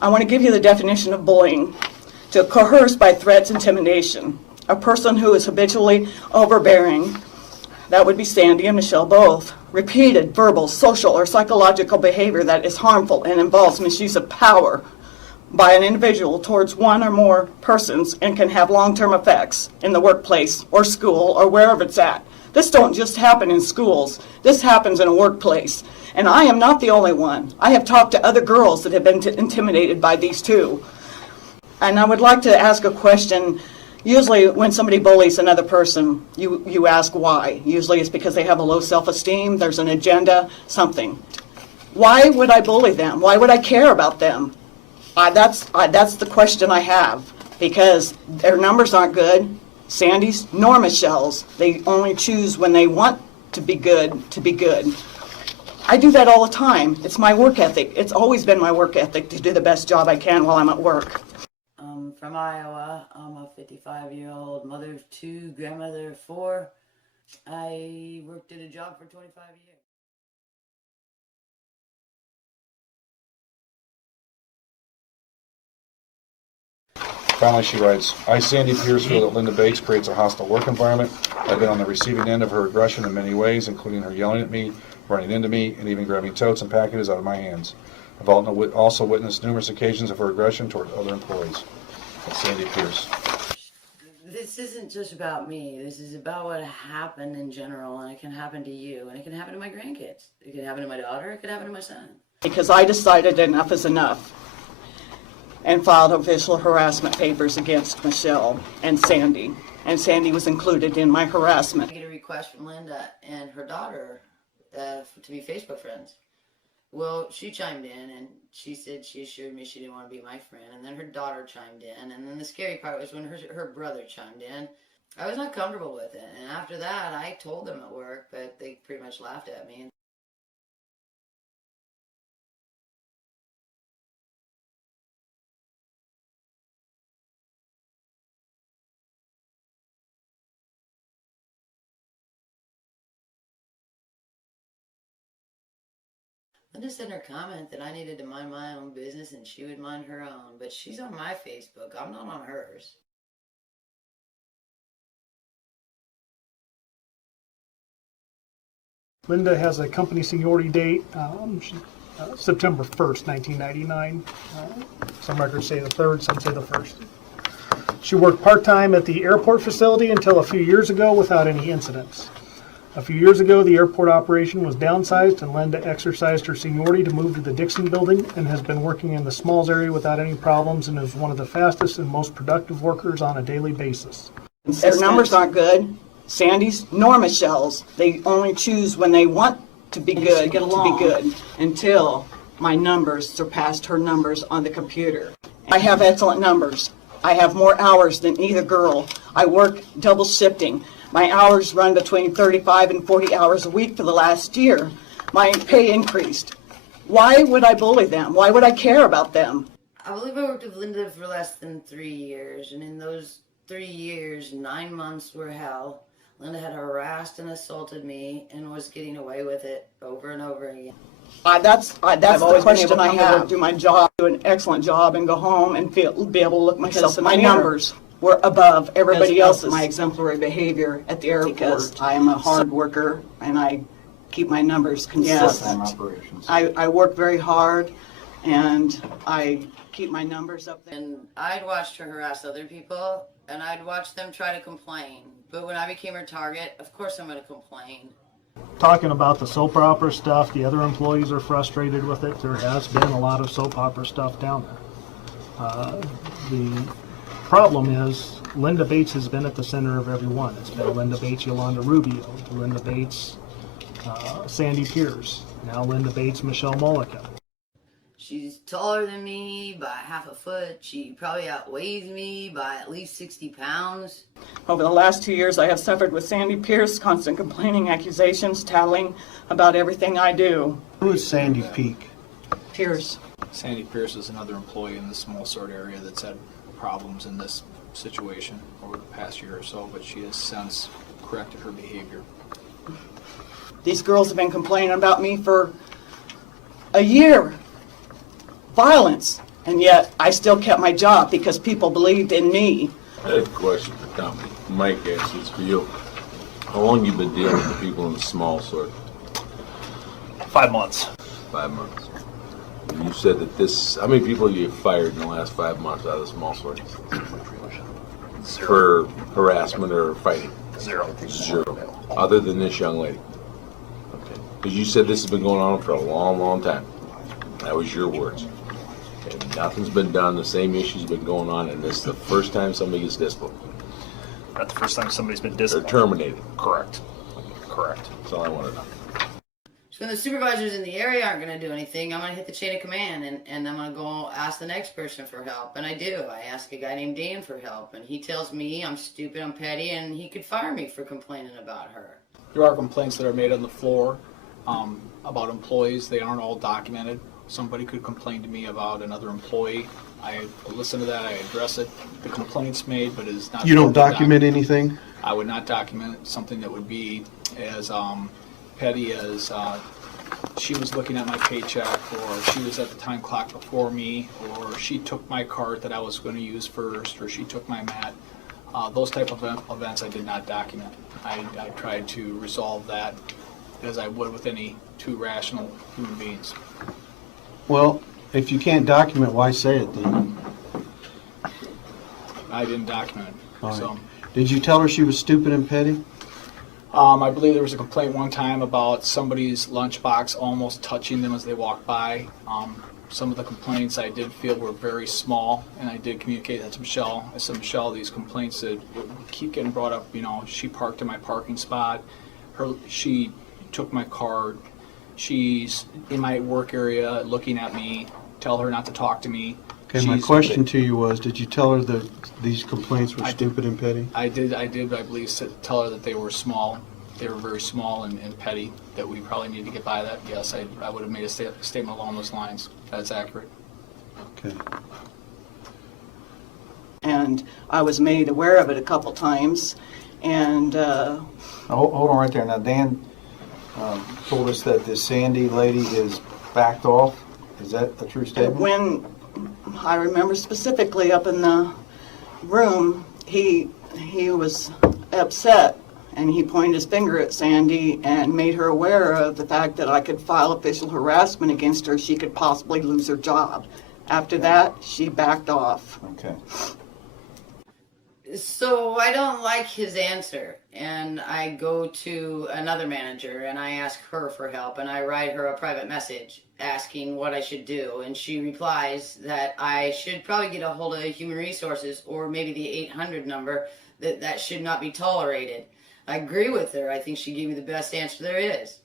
I want to give you the definition of bullying. To coerce by threats, intimidation. A person who is habitually overbearing, that would be Sandie and Michelle both. Repeated verbal, social, or psychological behavior that is harmful and involves misuse of power by an individual towards one or more persons and can have long-term effects in the workplace or school or wherever it's at. This don't just happen in schools. This happens in a workplace. And I am not the only one. I have talked to other girls that have been intimidated by these two. And I would like to ask a question. Usually when somebody bullies another person, you ask why. Usually it's because they have a low self-esteem, there's an agenda, something. Why would I bully them? Why would I care about them? That's the question I have, because their numbers aren't good. Sandie's nor Michelle's. They only choose when they want to be good to be good. I do that all the time. It's my work ethic. It's always been my work ethic to do the best job I can while I'm at work. I'm from Iowa. I'm a 55-year-old mother of 2, grandmother of 4. I worked at a job for 25 years. Finally, she writes, I, Sandie Pierce, feel that Linda Bates creates a hostile work environment. I've been on the receiving end of her aggression in many ways, including her yelling at me, running into me, and even grabbing totes and packages out of my hands. I've also witnessed numerous occasions of her aggression toward other employees. That's Sandie Pierce. This isn't just about me. This is about what happened in general, and it can happen to you, and it can happen to my grandkids. It can happen to my daughter. It could happen to my son. Because I decided enough is enough and filed official harassment papers against Michelle and Sandie. And Sandie was included in my harassment. I get a request from Linda and her daughter to be Facebook friends. Well, she chimed in and she said she assured me she didn't want to be my friend. And then her daughter chimed in. And then the scary part was when her brother chimed in. I was not comfortable with it. And after that, I told them at work, but they pretty much laughed at me. Linda sent her comment that I needed to mind my own business and she would mind her own, but she's on my Facebook. I'm not on hers. Linda has a company seniority date, September 1st, 1999. Some records say the 3rd, some say the 1st. She worked part-time at the airport facility until a few years ago without any incidents. A few years ago, the airport operation was downsized and Linda exercised her seniority to move to the Dixon building and has been working in the Smalls area without any problems and is one of the fastest and most productive workers on a daily basis. Their numbers aren't good. Sandie's nor Michelle's. They only choose when they want to be good to be good until my numbers surpassed her numbers on the computer. I have excellent numbers. I have more hours than either girl. I work double shifting. My hours run between 35 and 40 hours a week for the last year. My pay increased. Why would I bully them? Why would I care about them? I believe I worked with Linda for less than 3 years, and in those 3 years, 9 months were hell. Linda had harassed and assaulted me and was getting away with it over and over again. That's the question I have. Do my job, do an excellent job, and go home and be able to look myself in my numbers were above everybody else's. My exemplary behavior at the airport. Because I am a hard worker and I keep my numbers consistent. Operations. I work very hard and I keep my numbers up there. And I'd watched her harass other people, and I'd watch them try to complain. But when I became her target, of course I'm going to complain. Talking about the soap opera stuff, the other employees are frustrated with it. There has been a lot of soap opera stuff down there. The problem is Linda Bates has been at the center of every one. It's been Linda Bates, Yolanda Rubio, Linda Bates, Sandie Pierce, now Linda Bates, Michelle Mullica. She's taller than me by half a foot. She probably outweighs me by at least 60 pounds. Over the last 2 years, I have suffered with Sandie Pierce, constant complaining, accusations, tattling about everything I do. Who is Sandie Peak? Pierce. Sandie Pierce is another employee in the small sort area that's had problems in this situation over the past year or so, but she has since corrected her behavior. These girls have been complaining about me for a year. Violence. And yet, I still kept my job because people believed in me. I have a question for Tommy. Mike, actually, it's for you. How long you been dealing with the people in the small sort? 5 months. 5 months. And you said that this, how many people you fired in the last 5 months out of the small sort? For harassment or fighting? Zero. Zero. Other than this young lady? Okay. Because you said this has been going on for a long, long time. That was your words. And nothing's been done, the same issue's been going on, and this is the first time somebody gets disciplined. Not the first time somebody's been Or disciplined. terminated. Correct. Correct. That's all I want to know. So when the supervisors in the area aren't going to do anything, I'm going to hit the chain of command and I'm going to go ask the next person for help. And I do. I ask a guy named Dan for help, and he tells me I'm stupid, I'm petty, and he could fire me for complaining about her. There are complaints that are made on the floor about employees. They aren't all documented. Somebody could complain to me about another employee. I listen to that, I address it. The complaint's made, but it's not. You don't document anything? I would not document something that would be as petty as she was looking at my paycheck, or she was at the time clock before me, or she took my card that I was going to use first, or she took my mat. Those type of events I did not document. I tried to resolve that as I would with any two rational human beings. Well, if you can't document, why say it then? I didn't document it. All right. So. Did you tell her she was stupid and petty? I believe there was a complaint one time about somebody's lunchbox almost touching them as they walked by. Some of the complaints I did feel were very small, and I did communicate that to Michelle. I said, Michelle, these complaints that keep getting brought up, you know, she parked in my parking spot, she took my card, she's in my work area looking at me, tell her not to talk to me. Okay, my question to you was, did you tell her that these complaints were stupid and petty? I did, I believe, tell her that they were small. They were very small and petty, that we probably need to get by that. Yes, I would have made a statement along those lines. That's accurate. Okay. And I was made aware of it a couple times. And Hold on right there. Now, Dan told us that this Sandie lady is backed off. Is that a true statement? when I remember specifically up in the room, he was upset, and he pointed his finger at Sandie and made her aware of the fact that I could file official harassment against her. She could possibly lose her job. After that, she backed off. Okay. So I don't like his answer, and I go to another manager and I ask her for help, and I write her a private message asking what I should do, and she replies that I should probably get a hold of human resources or maybe the 800 number, that should not be tolerated. I agree with her. I think she gave me the best answer there is.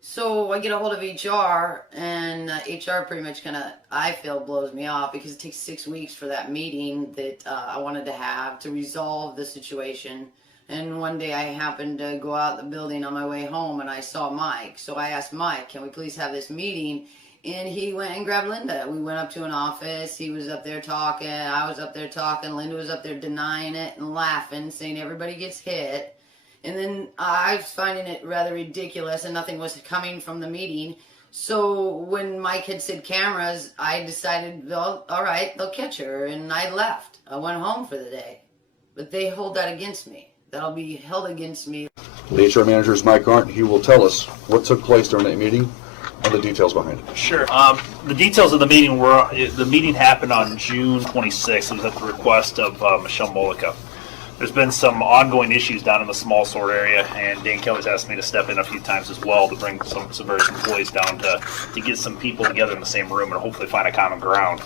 So I get a hold of HR, and HR pretty much I feel, blows me off because it takes 6 weeks for that meeting that I wanted to have to resolve the situation. And one day I happened to go out the building on my way home, and I saw Mike. So I asked Mike, can we please have this meeting? And he went and grabbed Linda. We went up to an office. He was up there talking. I was up there talking. Linda was up there denying it and laughing, saying everybody gets hit. And then I was finding it rather ridiculous, and nothing was coming from the meeting. So when Mike had said cameras, I decided, well, all right, they'll catch her, and I left. I went home for the day. But they hold that against me. That'll be held against me. The HR manager is Mike Arndt. He will tell us what took place during that meeting and the details behind it. Sure. The details of the meeting were, the meeting happened on June 26th. It was at the request of Michelle Mollica. There's been some ongoing issues down in the small sort area, and Dan Kelly's asked me to step in a few times as well to bring some various employees down to get some people together in the same room and hopefully find a common ground.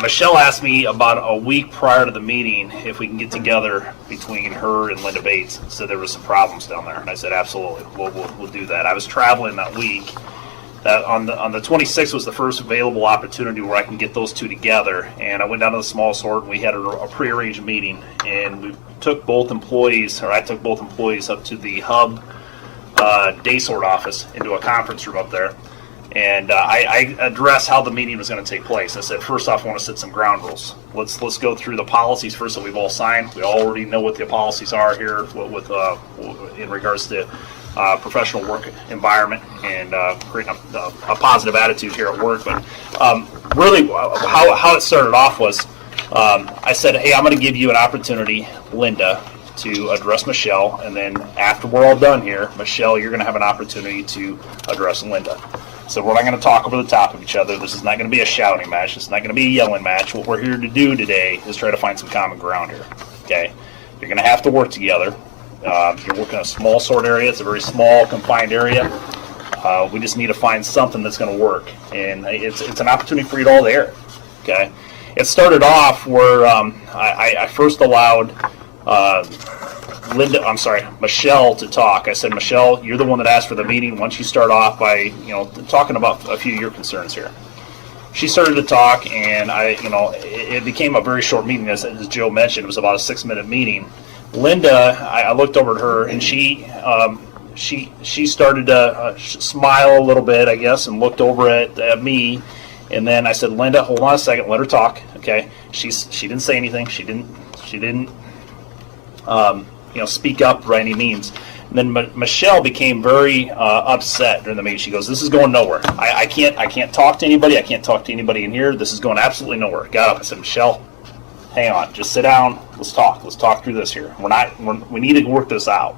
Michelle asked me about a week prior to the meeting if we can get together between her and Linda Bates. Said there was some problems down there, and I said absolutely, we'll do that. I was traveling that week. That on the 26th was the first available opportunity where I can get those two together, and I went down to the small sort and we had a prearranged meeting, and we took both employees, or I took both employees up to the hub day sort office into a conference room up there. And I addressed how the meeting was going to take place. I said, first off, I want to set some ground rules. Let's go through the policies first that we've all signed. We already know what the policies are here with in regards to professional work environment and creating a positive attitude here at work. But really, how it started off was I said, hey, I'm going to give you an opportunity, Linda, to address Michelle, and then after we're all done here, Michelle, you're going to have an opportunity to address Linda. So we're not going to talk over the top of each other. This is not going to be a shouting match. This is not going to be a yelling match. What we're here to do today is try to find some common ground here. Okay? You're going to have to work together. You're working a small sort area. It's a very small, confined area. We just need to find something that's going to work. And it's an opportunity for you to all there. Okay? It started off where I first allowed Michelle to talk. I said, Michelle, you're the one that asked for the meeting. Why don't you start off by, talking about a few of your concerns here. She started to talk, and it became a very short meeting. As Joe mentioned, it was about a 6-minute meeting. Linda, I looked over at her, and she started to smile a little bit, I guess, and looked over at me. And then I said, Linda, hold on a second, let her talk. Okay, she didn't say anything. She didn't speak up by any means. And then Michelle became very upset during the meeting. She goes, "This is going nowhere. I can't talk to anybody. I can't talk to anybody in here. This is going absolutely nowhere." Got up. I said, "Michelle, hang on. Just sit down. Let's talk. Let's talk through this here. We need to work this out."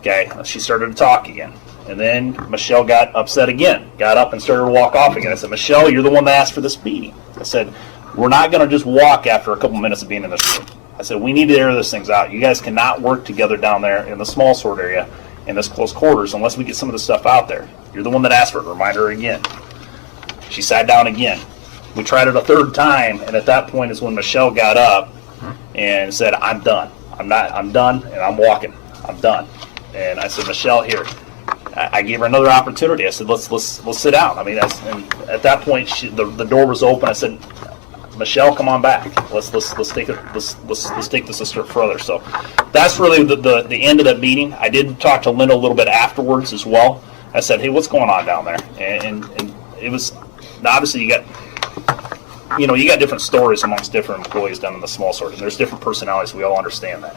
Okay. She started to talk again. And then Michelle got upset again. Got up and started to walk off again. I said, "Michelle, you're the one that asked for this meeting." I said, "We're not going to just walk after a couple minutes of being in this room." I said, "We need to air this things out. You guys cannot work together down there in the small sort area in this close quarters unless we get some of this stuff out there. You're the one that asked for it. Remind her again." She sat down again. We tried it a third time, and at that point is when Michelle got up and said, "I'm done. I'm done, and I'm walking. I'm done." And I said, "Michelle, here." I gave her another opportunity. I said, "Let's sit down." I mean, and at that point, the door was open. I said, "Michelle, come on back. Let's take this a step further." So that's really the end of that meeting. I did talk to Linda a little bit afterwards as well. I said, "Hey, what's going on down there?" And it was obviously you got different stories amongst different employees down in the small sort, and there's different personalities. We all understand that.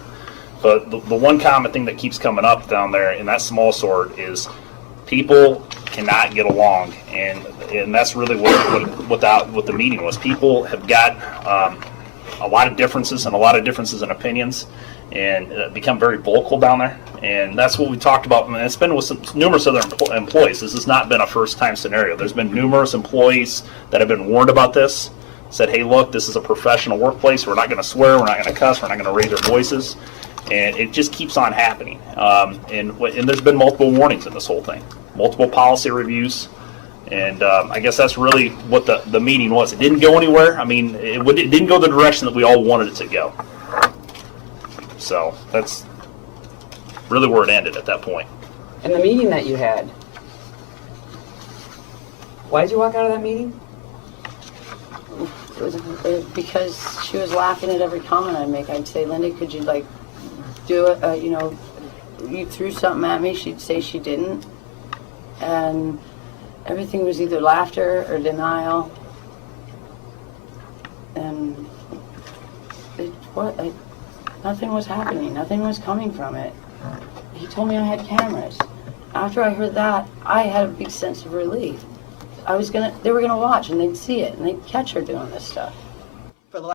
But the one common thing that keeps coming up down there in that small sort is people cannot get along, and that's really what the meeting was. People have got a lot of differences and a lot of differences in opinions, and become very vocal down there. And that's what we talked about. And it's been with numerous other employees. This has not been a first-time scenario. There's been numerous employees that have been warned about this. Said, "Hey, look, this is a professional workplace. We're not going to swear. We're not going to cuss. We're not going to raise our voices." And it just keeps on happening. And there's been multiple warnings in this whole thing, multiple policy reviews. And I guess that's really what the meeting was. It didn't go anywhere. I mean, it didn't go the direction that we all wanted it to go. So that's really where it ended at that point. And the meeting that you had, why did you walk out of that meeting? It was because she was laughing at every comment I make. I'd say, "Linda, could you do it? You threw something at me." She'd say she didn't, and everything was either laughter or denial. And nothing was happening. Nothing was coming from it. He told me I had cameras. After I heard that, I had a big sense of relief. They were gonna watch and they'd see it and they'd catch her doing this stuff.